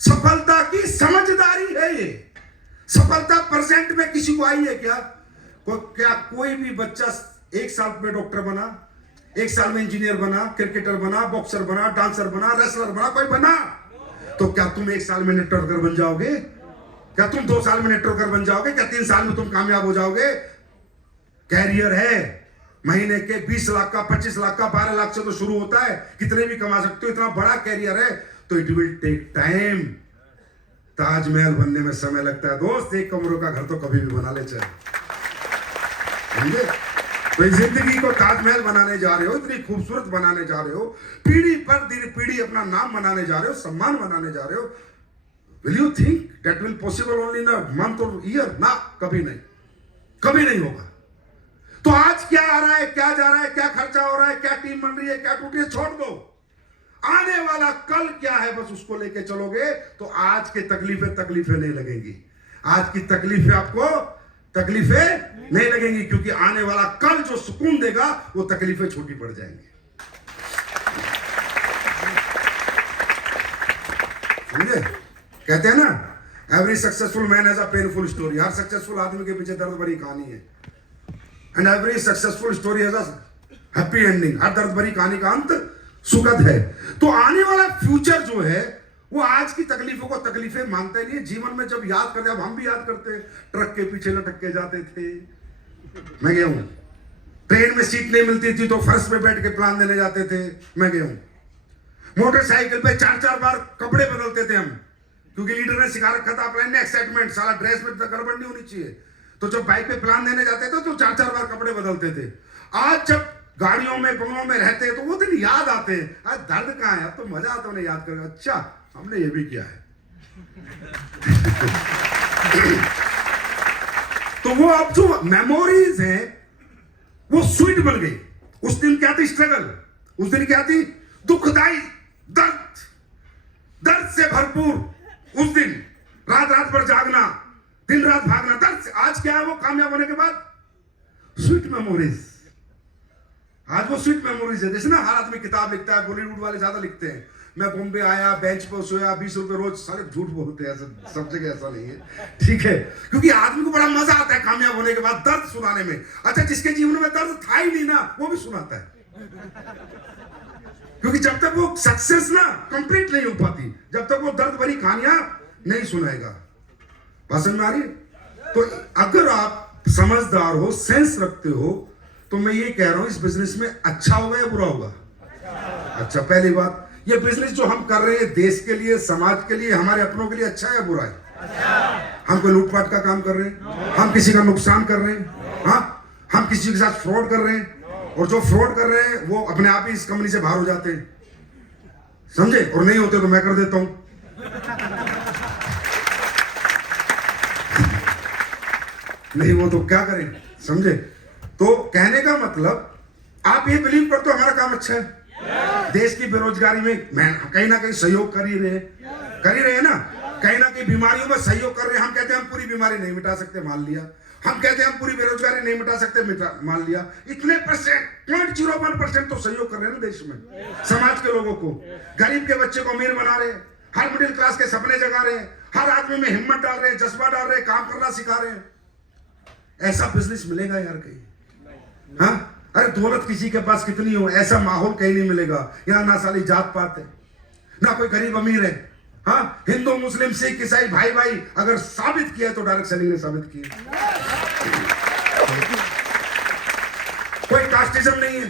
सफलता की समझदारी है ये। सफलता प्रेजेंट में किसी को आई है क्या? क्या कोई भी बच्चा 1 साल में डॉक्टर बना, 1 साल में इंजीनियर बना, क्रिकेटर बना, बॉक्सर बना, डांसर बना, रेसलर बना, कोई बना? तो क्या तुम 1 साल में नेटवर्कर बन जाओगे? क्या तुम 2 साल में नेटवर्कर बन जाओगे? क्या 3 साल में तुम कामयाब हो जाओगे? कैरियर है, महीने के 20 लाख का, 25 लाख का, 12 लाख से तो शुरू होता है, कितने भी कमा सकते हो, इतना बड़ा कैरियर है। तो it will take time. Taj Mahal बनने में समय लगता है दोस्त, 1 कमरों का घर तो कभी भी बना ले चाहे, समझे? तो जिंदगी को ताजमहल बनाने जा रहे हो, इतनी खूबसूरत बनाने जा रहे हो, पीढ़ी पर पीढ़ी अपना नाम बनाने जा रहे हो, सम्मान बनाने जा रहे हो। Will you think that will possible only in a month और ईयर? ना, कभी नहीं, कभी नहीं होगा। तो आज क्या आ रहा है, क्या जा रहा है, क्या खर्चा हो रहा है, क्या टीम बन रही है, क्या टूट रही है, छोड़ दो। आने वाला कल क्या है, बस उसको लेके चलोगे तो आज के तकलीफें नहीं लगेंगी। आज की तकलीफें आपको तकलीफें नहीं लगेंगी, क्योंकि आने वाला कल जो सुकून देगा वो तकलीफें छोटी पड़ जाएंगी। समझे? कहते हैं ना, every successful man has a painful story. हर सक्सेसफुल आदमी के पीछे दर्द भरी कहानी है। And every successful story has a happy ending. हर दर्द भरी कहानी का अंत सुखद है। तो आने वाला फ्यूचर जो है वो आज की तकलीफों को तकलीफें मानते नहीं है। जीवन में जब याद करते, अब हम भी याद करते, ट्रक के पीछे लटक के जाते थे, मैं गया हूं। ट्रेन में सीट नहीं मिलती थी तो फर्श पे बैठ के प्लान देने जाते थे, मैं गया हूं। मोटरसाइकिल पे 4-4 बार कपड़े बदलते थे हम, क्योंकि लीडर ने सिखा रखा था अपने एक्साइटमेंट, साला ड्रेस में गड़बड़ नहीं होनी चाहिए। तो जब बाइक पे प्लान देने जाते थे तो 4-4 बार कपड़े बदलते थे। आज जब गाड़ियों में बंगलों में रहते हैं तो वो दिन याद आते हैं। आज दर्द कहां है, अब तो मजा आता है उन्हें याद करके, अच्छा हमने ये भी किया है। तो वो अब जो मेमोरीज हैं वो स्वीट बन गई। उस दिन क्या थी? स्ट्रगल। उस दिन क्या थी? दुखदाई, दर्द से भरपूर। उस दिन रात भर जागना, दिन रात भागना, दर्द से। आज क्या है? वो कामयाब होने के बाद स्वीट मेमोरीज। आज वो स्वीट मेमोरीज है। जैसे ना हर आदमी किताब लिखता है, बॉलीवुड वाले ज्यादा लिखते हैं, मैं बॉम्बे आया, बेंच पर सोया, 20 रुपए रोज। सारे झूठ बोलते हैं, सब जगह ऐसा नहीं है, ठीक है? क्योंकि आदमी को बड़ा मजा आता है कामयाब होने के बाद दर्द सुनाने में। अच्छा, जिसके जीवन में दर्द था ही नहीं ना, वो भी सुनाता है, क्योंकि जब तक वो सक्सेस ना कंप्लीट नहीं हो पाती, जब तक वो दर्द भरी कहानियां नहीं सुनाएगा। पसंद में आ रही है? तो अगर आप समझदार हो, सेंस रखते हो, तो मैं ये कह रहा हूं, इस बिजनेस में अच्छा होगा या बुरा होगा? अच्छा। पहली बात, ये बिजनेस जो हम कर रहे हैं देश के लिए, समाज के लिए, हमारे अपनों के लिए अच्छा है या बुरा है? हम कोई लूटपाट का काम कर रहे हैं, हम किसी का नुकसान कर रहे हैं, हाँ, हम किसी के साथ फ्रॉड कर रहे हैं, और जो फ्रॉड कर रहे हैं वो अपने आप ही इस कंपनी से बाहर हो जाते हैं, समझे? और नहीं होते तो मैं कर देता हूं। नहीं वो तो क्या करें, समझे? तो कहने का मतलब, आप ये बिलीव करते हो हमारा काम अच्छा है, देश की बेरोजगारी में मैं कहीं ना कहीं सहयोग कर ही रहे ना, कहीं ना कहीं बीमारियों में सहयोग कर रहे हैं। हम कहते हैं हम पूरी बीमारी नहीं मिटा सकते, मान लिया। हम कहते हैं हम पूरी बेरोजगारी नहीं मिटा सकते, मान लिया। इतने परसेंट 0.01% तो सहयोग कर रहे हैं ना देश में, समाज के लोगों को। गरीब के बच्चे को अमीर बना रहे हैं, हर मिडिल क्लास के सपने जगा रहे हैं, हर आदमी में हिम्मत डाल रहे हैं, जज्बा डाल रहे हैं, काम करना सिखा रहे हैं। ऐसा बिजनेस मिलेगा यार कहीं? हाँ, अरे दौलत किसी के पास कितनी हो, ऐसा माहौल कहीं नहीं मिलेगा। यहाँ ना साली जात पात है, ना कोई गरीब अमीर है। हाँ, हिंदू मुस्लिम सिख ईसाई भाई भाई अगर साबित किया तो डायरेक्ट सेलिंग ने साबित किया। कोई कास्टिज्म नहीं है,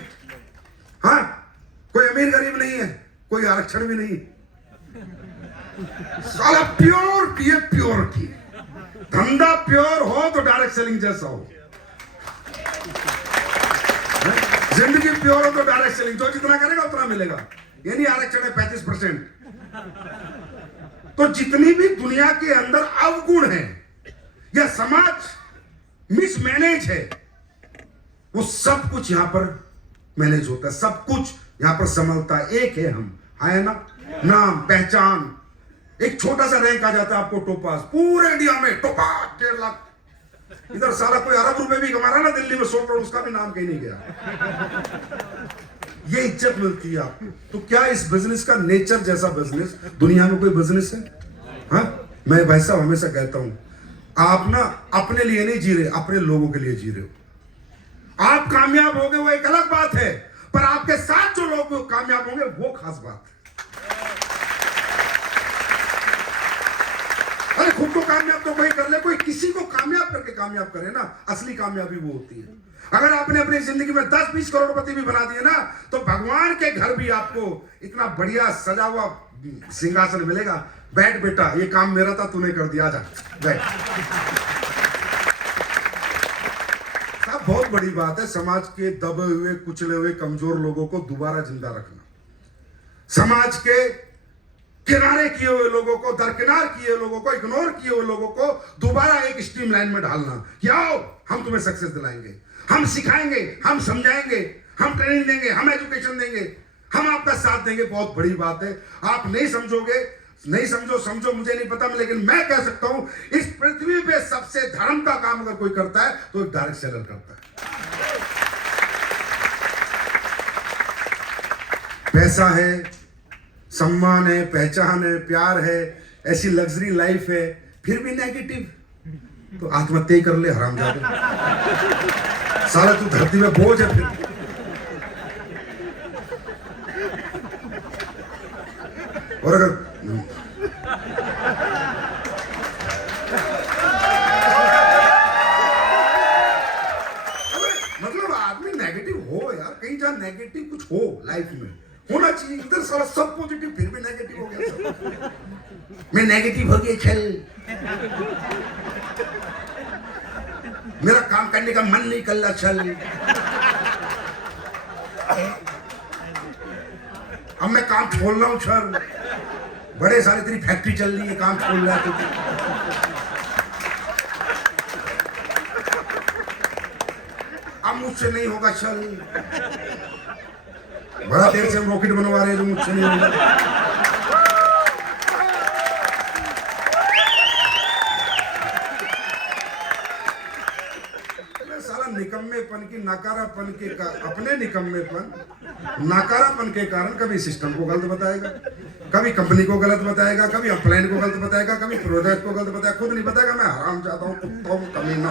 हाँ, कोई अमीर गरीब नहीं है, कोई आरक्षण भी नहीं। साला प्योर की प्योरिटी, धंधा प्योर हो तो डायरेक्ट सेलिंग जैसा हो, जिंदगी प्योर हो तो डायरेक्ट सेलिंग। जो जितना करेगा उतना मिलेगा। ये नहीं आरक्षण है 35%। तो जितनी भी दुनिया के अंदर अवगुण है या समाज मिसमैनेज है, वो सब कुछ यहां पर मैनेज होता है, सब कुछ यहां पर संभलता है। एक है हम, है ना, नाम पहचान। एक छोटा सा रैंक आ जाता है आपको, टोपास, पूरे इंडिया में टोपास 1.5 लाख। इधर सारा कोई अरब रुपए भी कमा रहा ना दिल्ली में 100 करोड़, उसका भी नाम कहीं नहीं गया। ये इज्जत मिलती है आपको। तो क्या इस बिजनेस का नेचर जैसा बिजनेस दुनिया में कोई बिजनेस है? हाँ, मैं भाई साहब हमेशा कहता हूं, आप ना अपने लिए नहीं जी रहे, अपने लोगों के लिए जी रहे हो। आप कामयाब होंगे वो एक अलग बात है, पर आपके साथ जो लोग कामयाब होंगे वो खास बात है। अरे खुद को कामयाब तो कोई कर ले, कोई किसी को कामयाब करके कामयाब करे ना, असली कामयाबी वो होती है। अगर आपने अपनी जिंदगी में 10-20 करोड़पति भी बना दिए ना, तो भगवान के घर भी आपको इतना बढ़िया सजा हुआ सिंहासन मिलेगा। बैठ बेटा, ये काम मेरा था, तूने कर दिया, जा बैठ। साहब बहुत बड़ी बात है समाज के दबे हुए, कुचले हुए, कमजोर लोगों को दोबारा जिंदा रखना, समाज के किनारे किए हुए लोगों को, दरकिनार किए लोगों को, इग्नोर किए हुए लोगों को दोबारा एक स्ट्रीम लाइन में डालना कि आओ हम तुम्हें सक्सेस दिलाएंगे, हम सिखाएंगे, हम समझाएंगे, हम ट्रेनिंग देंगे, हम एजुकेशन देंगे, हम आपका साथ देंगे। बहुत बड़ी बात है। आप नहीं समझोगे, नहीं समझो, समझो मुझे नहीं पता, लेकिन मैं कह सकता हूं इस पृथ्वी पे सबसे धर्म का काम अगर कोई करता है तो एक डायरेक्ट सेलर करता है। पैसा है, सम्मान है, पहचान है, प्यार है, ऐसी लग्जरी लाइफ है, फिर भी नेगेटिव, तो आत्महत्या ही कर ले हरामजादे। साला तू धरती में बोझ है। फिर और अगर मतलब आदमी नेगेटिव हो यार, कहीं जहां नेगेटिव कुछ हो लाइफ में होना चाहिए। इधर सारा सब पॉजिटिव, फिर भी नेगेटिव हो गया। मैं नेगेटिव हो गया, चल मेरा काम करने का मन नहीं कर रहा, चल अब मैं काम छोड़ रहा हूं, चल बड़े सारे तेरी फैक्ट्री चल रही है, काम छोड़ रहा है तो अब मुझसे नहीं होगा, चल बड़ा देर से हम रॉकेट बनवा रहे हैं जो मुझसे नहीं होगा। साला निकम्मेपन की नकारापन के अपने निकम्मेपन नकारापन के कारण कभी सिस्टम को गलत बताएगा, कभी कंपनी को गलत बताएगा, कभी अपलाइन को गलत बताएगा, कभी प्रोजेक्ट को गलत बताएगा, खुद नहीं बताएगा मैं हराम जाता हूँ, कुत्ता हूँ, कमीना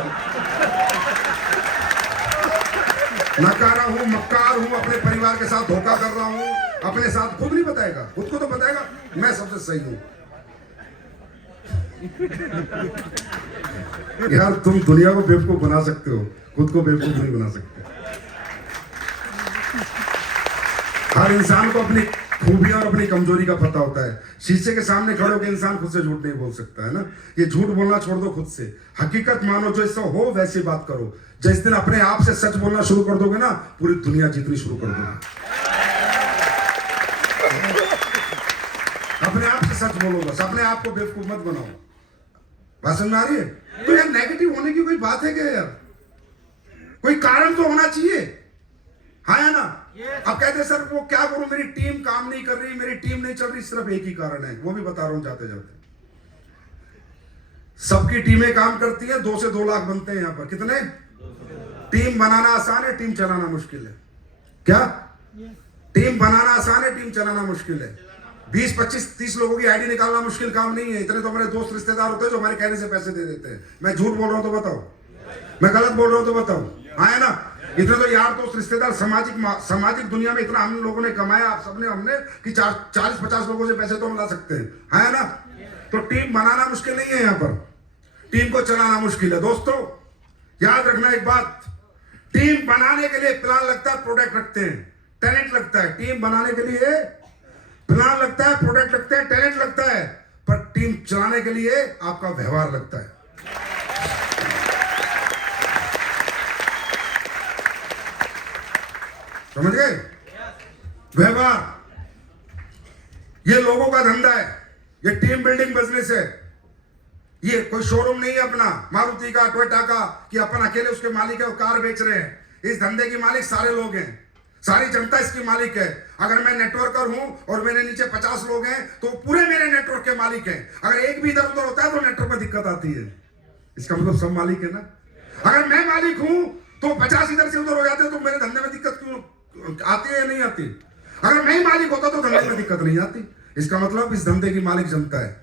नकारा हूं, मक्कार हूं, अपने परिवार के साथ धोखा कर रहा हूं, अपने साथ खुद नहीं बताएगा। खुद को तो बताएगा मैं सबसे सही हूं। यार तुम दुनिया को बेवकूफ बना सकते हो, खुद को बेवकूफ नहीं बना सकते। हर इंसान को अपनी खूबियां और अपनी कमजोरी का पता होता है। शीशे के सामने खड़े होकर इंसान खुद से झूठ नहीं बोल सकता है ना। ये झूठ बोलना छोड़ दो, खुद से हकीकत मानो, जो इससे हो वैसी बात करो। जिस दिन अपने आप से सच बोलना शुरू कर दोगे ना, पूरी दुनिया जीतनी शुरू कर दोगे। अपने आप से सच बोलो, बस अपने आप को बेवकूफ मत बनाओ। बात समझ में आ रही है? तो यार नेगेटिव होने की कोई बात है क्या यार? कोई कारण तो होना चाहिए, हाँ या ना? अब कहते सर वो क्या करूं, मेरी टीम काम नहीं कर रही, मेरी टीम नहीं चल रही। सिर्फ एक ही कारण है, वो भी बता रहा हूं जाते जाते। सबकी टीमें काम करती है, 2 से 2 लाख बनते हैं यहाँ पर। कितने? टीम बनाना आसान है, टीम चलाना मुश्किल है। क्या? टीम बनाना आसान है, टीम चलाना मुश्किल है। 20, 25, 30 लोगों की आईडी निकालना मुश्किल काम नहीं है। इतने तो हमारे दोस्त रिश्तेदार होते हैं जो हमारे कहने से पैसे दे देते हैं। मैं झूठ बोल रहा हूं तो बताओ, मैं गलत बोल रहा हूं तो बताओ। हाँ है ना? इतने तो यार दोस्त रिश्तेदार सामाजिक दुनिया में इतना हम लोगों ने कमाया, आप सबने, हमने, कि 40-50 लोगों से पैसे तो हम ला सकते हैं। हाँ है ना? तो टीम बनाना मुश्किल नहीं है, यहाँ पर टीम को चलाना मुश्किल है। दोस्तों याद रखना एक बात, टीम बनाने के लिए प्लान लगता है, प्रोडक्ट रखते हैं, टैलेंट लगता है। टीम बनाने के लिए प्लान लगता है, प्रोडक्ट लगते हैं, टैलेंट लगता है, पर टीम चलाने के लिए आपका व्यवहार लगता है। समझ गए? व्यवहार, ये लोगों का धंधा है, ये टीम बिल्डिंग बिजनेस है। ये कोई शोरूम नहीं है अपना मारुति का, टोयोटा का, कि अपन अकेले उसके मालिक है और कार बेच रहे हैं। इस धंधे के मालिक सारे लोग हैं, सारी जनता इसकी मालिक है। अगर मैं नेटवर्कर हूं और मेरे नीचे 50 लोग हैं तो पूरे मेरे नेटवर्क के मालिक हैं। अगर एक भी इधर उधर होता है तो नेटवर्क में दिक्कत आती है। इसका मतलब सब मालिक है ना। अगर मैं मालिक हूं तो 50 इधर से उधर हो जाते हैं तो मेरे धंधे में दिक्कत क्यों आती है या नहीं आती? अगर मैं ही मालिक होता तो धंधे में दिक्कत नहीं आती। इसका मतलब इस धंधे की मालिक जनता है।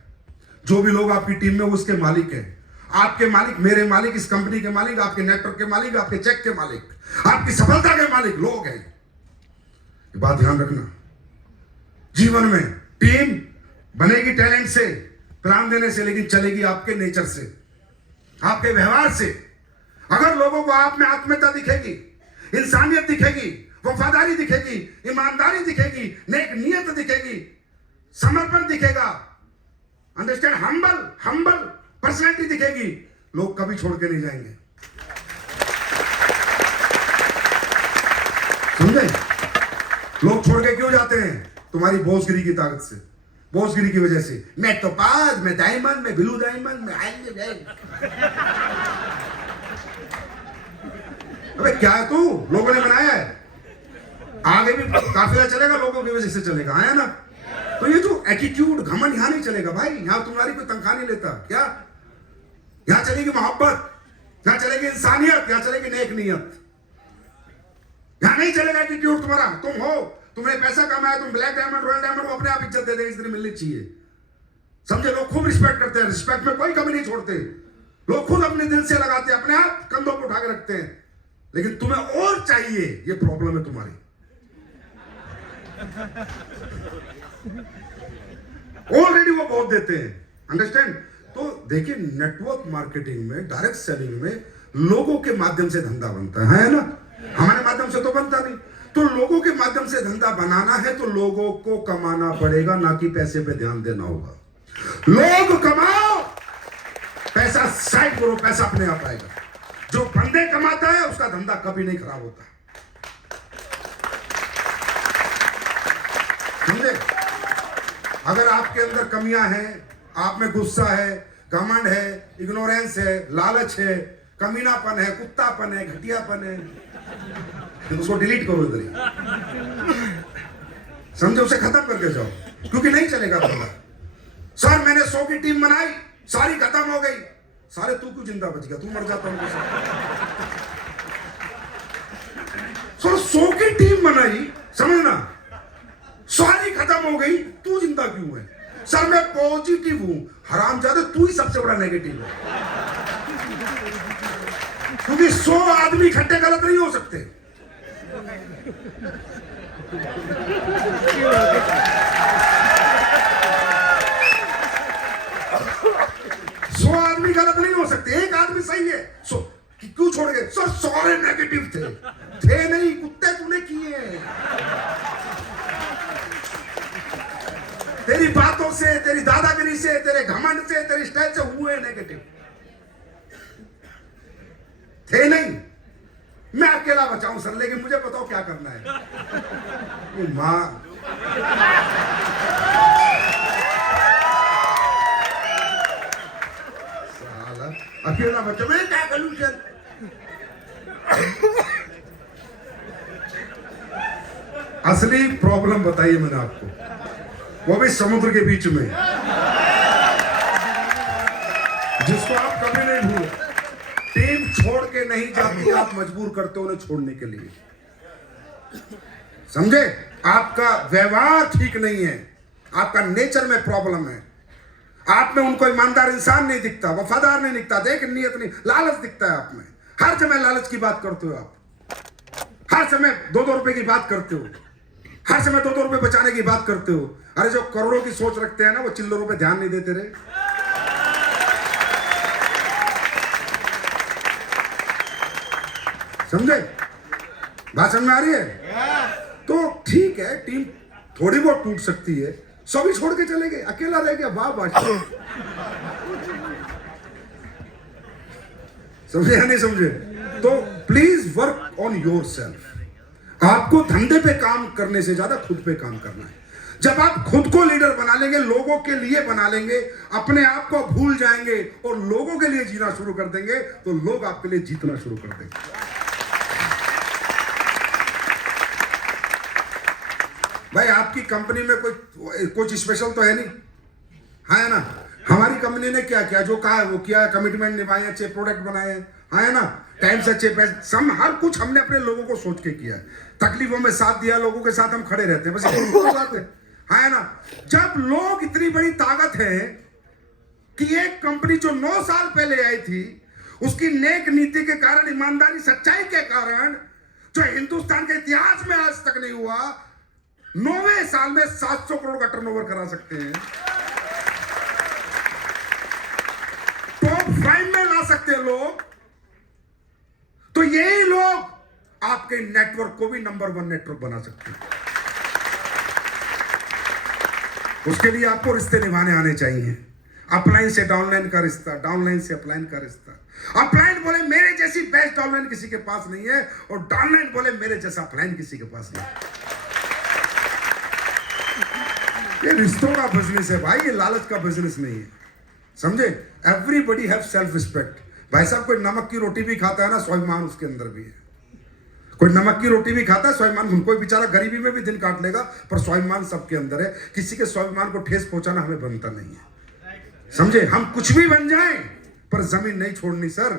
जो भी लोग आपकी टीम में उसके मालिक हैं। आपके मालिक, मेरे मालिक, इस कंपनी के मालिक, आपके नेटवर्क के मालिक, आपके चेक के मालिक, आपकी सफलता के मालिक लोग हैं। ये बात ध्यान रखना। जीवन में टीम बनेगी टैलेंट से, प्लान देने से, लेकिन चलेगी आपके नेचर से, आपके व्यवहार से। अगर लोगों को आप में आत्मीयता दिखेगी, इंसानियत दिखेगी, वफादारी दिखेगी, ईमानदारी दिखेगी, नेक नियत दिखेगी, समर्पण दिखेगा, अंडरस्टैंड, हम्बल पर्सनैलिटी दिखेगी, लोग कभी छोड़ के नहीं जाएंगे। समझे? लोग छोड़ के क्यों जाते हैं? तुम्हारी बोसगिरी की ताकत से, बोसगिरी की वजह से। मैं तो पास, मैं डायमंड, मैं ब्लू डायमंड, मैं अबे क्या है तू? लोगों ने बनाया है। आगे भी काफिला चलेगा, लोगों की वजह से चलेगा। है ना? तो ये जो एटीट्यूड, घमंड यहां नहीं चलेगा भाई। यहां तुम्हारी कोई तनख्वाह नहीं लेता। क्या? यहां चलेगी मोहब्बत, यहां चलेगी इंसानियत, यहां चलेगी नेक नियत। यहां नहीं चलेगा एटीट्यूड तुम्हारा। तुम हो, तुमने पैसा कमाया, तुम ब्लैक डायमंड, रॉयल डायमंड, वो अपने आप इज्जत दे देंगे, इसलिए मिलनी चाहिए। समझे? लोग खूब रिस्पेक्ट करते हैं, रिस्पेक्ट में कोई कमी नहीं छोड़ते। लोग खुद अपने दिल से लगाते हैं, अपने आप कंधों पर उठा के रखते हैं। लेकिन तुम्हें और चाहिए, ये प्रॉब्लम है तुम्हारी। ऑलरेडी वो बहुत देते हैं। अंडरस्टैंड? तो देखिए, नेटवर्क मार्केटिंग में, डायरेक्ट सेलिंग में लोगों के माध्यम से धंधा बनता है ना? हमारे माध्यम से तो बनता नहीं। तो लोगों के माध्यम से धंधा बनाना है तो लोगों को कमाना पड़ेगा, ना कि पैसे पे ध्यान देना होगा। लोग कमाओ, पैसा साइड करो, पैसा अपने आप आएगा। जो बंदे कमाता है उसका धंधा कभी नहीं खराब होता। समझे? अगर आपके अंदर कमियां हैं, आप में गुस्सा है, घमंड है, इग्नोरेंस है, लालच है, कमीनापन है, कुत्तापन है, घटियापन है, तो उसको डिलीट करो इधर ही। समझे? उसे खत्म करके जाओ, क्योंकि नहीं चलेगा धंधा। सर मैंने 100 की टीम बनाई, सारी खत्म हो गई। सारे तू क्यों जिंदा बच गया? तू मर जाता हूं। सर 100 की टीम बनाई, समझना, सारी खत्म हो गई, तू जिंदा क्यों है? सर मैं पॉजिटिव हूं। हरामजादे, तू ही सबसे बड़ा नेगेटिव है। क्योंकि 100 आदमी इकट्ठे गलत नहीं हो सकते। 100 आदमी गलत नहीं हो सकते, एक आदमी सही है। क्यों छोड़ गए? सर सारे नेगेटिव थे नहीं, कुत्ते तूने किए हैं। तेरी बातों से, तेरी दादागिरी से, तेरे घमंड से, तेरी स्टाइल से हुए नेगेटिव। थे नहीं। मैं अकेला बचाऊं सर, लेकिन मुझे बताओ क्या करना है। मां अकेला बच्चा, मैं क्या करूं सर? असली प्रॉब्लम बताइए मैंने आपको, वो भी समुद्र के बीच में। जिसको आप कभी नहीं भूले। टीम छोड़ के नहीं जाती, आप मजबूर करते हो उन्हें छोड़ने के लिए। समझे? आपका व्यवहार ठीक नहीं है, आपका नेचर में प्रॉब्लम है। आप में उनको ईमानदार इंसान नहीं दिखता, वफादार नहीं दिखता, देख नियत नहीं, लालच दिखता है आप में। हर समय लालच की बात करते हो आप, हर समय 2-2 रुपए की बात करते हो, हर समय 2-2 रुपए बचाने की बात करते हो। अरे जो करोड़ों की सोच रखते हैं ना, वो चिल्लरों पे ध्यान नहीं देते रहे। समझे? बात समझ में आ रही है? तो ठीक है, टीम थोड़ी बहुत टूट सकती है, सभी छोड़ के चले गए, अकेला रह गया, वाह बादशाह। समझे या नहीं समझे? तो please work on your self. आपको धंधे पे काम करने से ज्यादा खुद पे काम करना है। जब आप खुद को लीडर बना लेंगे, लोगों के लिए बना लेंगे, अपने आप को भूल जाएंगे और लोगों के लिए जीना शुरू कर देंगे, तो लोग आपके लिए जीतना शुरू कर देंगे। भाई आपकी कंपनी में कोई कुछ स्पेशल तो है नहीं, हाँ है ना? हमारी कंपनी ने क्या किया, जो कहा है वो किया, कमिटमेंट निभाए, अच्छे प्रोडक्ट बनाए, हाँ है ना? टाइम से अच्छे पैसे, सब हर कुछ हमने अपने लोगों को सोच के किया। तकलीफों में साथ दिया, लोगों के साथ हम खड़े रहते हैं, बस यही बात है, हाँ है ना? जब लोग इतनी बड़ी ताकत है कि एक कंपनी जो 9 साल पहले आई थी, उसकी नेक नीति के कारण, ईमानदारी सच्चाई के कारण, जो हिंदुस्तान के इतिहास में आज तक नहीं हुआ, 9वें साल में 700 करोड़ का टर्नओवर करा सकते हैं, टॉप 5 में ला सकते हैं लोग। तो यही लोग आपके नेटवर्क को भी नंबर 1 नेटवर्क बना सकते हैं। उसके लिए आपको रिश्ते निभाने आने चाहिए। अपलाइन से डाउनलाइन का रिश्ता, डाउनलाइन से अपलाइन का रिश्ता। अपलाइन बोले मेरे जैसी बेस्ट डाउनलाइन किसी के पास नहीं है, और डाउनलाइन बोले मेरे जैसा अपलाइन किसी के पास नहीं है। ये रिश्तों का बिजनेस है भाई, ये लालच का बिजनेस नहीं है। समझे? Everybody have self respect. भाई साहब, कोई नमक की रोटी भी खाता है ना, स्वाभिमान उसके अंदर भी है। कोई नमक की रोटी भी खाता है, स्वाभिमान, कोई बेचारा गरीबी में भी दिन काट लेगा, पर स्वाभिमान सबके अंदर है। किसी के स्वाभिमान को ठेस पहुंचाना हमें बनता नहीं है। समझे? हम कुछ भी बन जाएं, पर जमीन नहीं छोड़नी सर,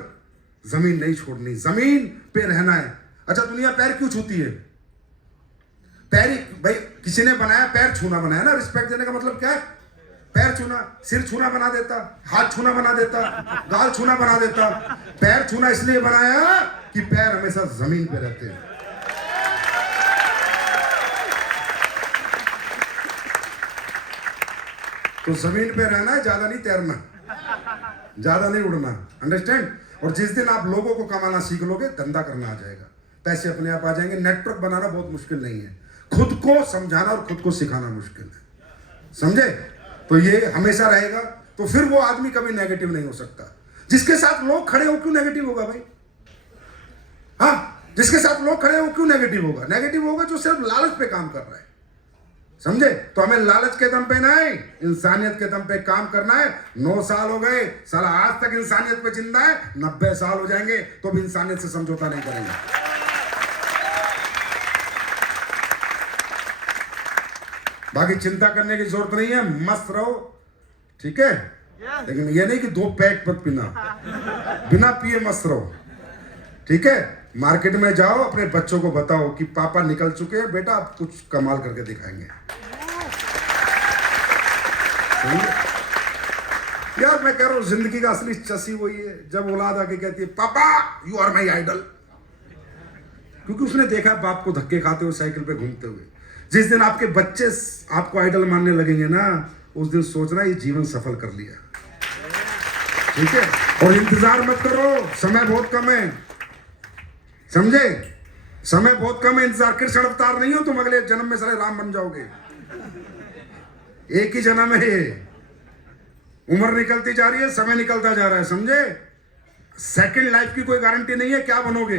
जमीन नहीं छोड़नी, जमीन पे रहना है। अच्छा, दुनिया पैर क्यों छूती है? पैर, भाई किसी ने बनाया, पैर छूना बनाया ना। रिस्पेक्ट देने का मतलब क्या है? पैर छूना, सिर छूना बना देता, हाथ छूना बना देता, गाल छूना बना देता। पैर छूना इसलिए बनाया कि पैर हमेशा जमीन पे रहते हैं। तो जमीन पे रहना है, ज्यादा नहीं तैरना, ज्यादा नहीं उड़ना, अंडरस्टैंड? और जिस दिन आप लोगों को कमाना सीख लोगे, धंधा करना आ जाएगा, पैसे अपने आप आ जाएंगे। नेटवर्क बनाना बहुत मुश्किल नहीं है, खुद को समझाना और खुद को सिखाना मुश्किल है। समझे? तो ये हमेशा रहेगा, तो फिर वो आदमी कभी नेगेटिव नहीं हो सकता। जिसके साथ लोग खड़े हो, क्यों नेगेटिव होगा भाई? हाँ, जिसके साथ लोग खड़े हो, क्यों नेगेटिव होगा? नेगेटिव होगा जो सिर्फ लालच पे काम कर रहा है। समझे? तो हमें लालच के दम पे नहीं, इंसानियत के दम पे काम करना है। 9 साल हो गए, साला आज तक इंसानियत पे जिंदा है, 90 साल हो जाएंगे तो भी इंसानियत से समझौता नहीं करेंगे। बाकी चिंता करने की जरूरत नहीं है, मस्त रहो, ठीक है? लेकिन ये नहीं कि 2 पैक मत पीना, बिना पिए मस्त रहो, ठीक है? मार्केट में जाओ, अपने बच्चों को बताओ कि पापा निकल चुके हैं, बेटा आप कुछ कमाल करके दिखाएंगे। यार मैं कह रहा हूं, जिंदगी का असली चसी वही है जब औलाद आके कहती है पापा यू आर माई आइडल, क्योंकि उसने देखा बाप को धक्के खाते हुए, साइकिल पे घूमते हुए। जिस दिन आपके बच्चे आपको आइडल मानने लगेंगे ना, उस दिन सोचना ये जीवन सफल कर लिया, ठीक है? और इंतजार मत करो, समय बहुत कम है, समझे? समय बहुत कम है, इंतजार। कृष्ण अवतार नहीं हो तुम, अगले जन्म में सारे राम बन जाओगे। एक ही जन्म है ये, उम्र निकलती जा रही है, समय निकलता जा रहा है, समझे? सेकंड लाइफ की कोई गारंटी नहीं है क्या बनोगे।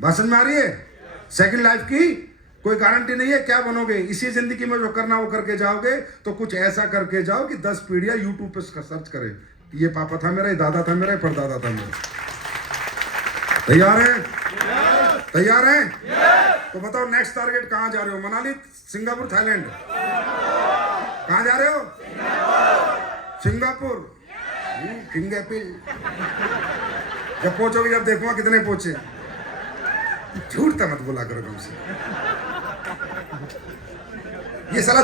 बात समझ में आ रही है? सेकंड लाइफ की कोई गारंटी नहीं है क्या बनोगे। इसी जिंदगी में जो करना वो करके जाओगे, तो कुछ ऐसा करके जाओ कि 10 पीढ़ियां यूट्यूब पे सर्च करे, ये पापा था मेरा, ये दादा था मेरा, ये परदादा था मेरा। तैयार है? तैयार है? तो बताओ नेक्स्ट टारगेट कहां जा रहे हो? Manali, Singapore, Thailand? कहां जा रहे हो? सिंगापुर। किंग एपिल। जब पहुंचोगे जब देखूंगा कितने पहुंचे। झूठ तो मत बोला करो तुमसे। ये साला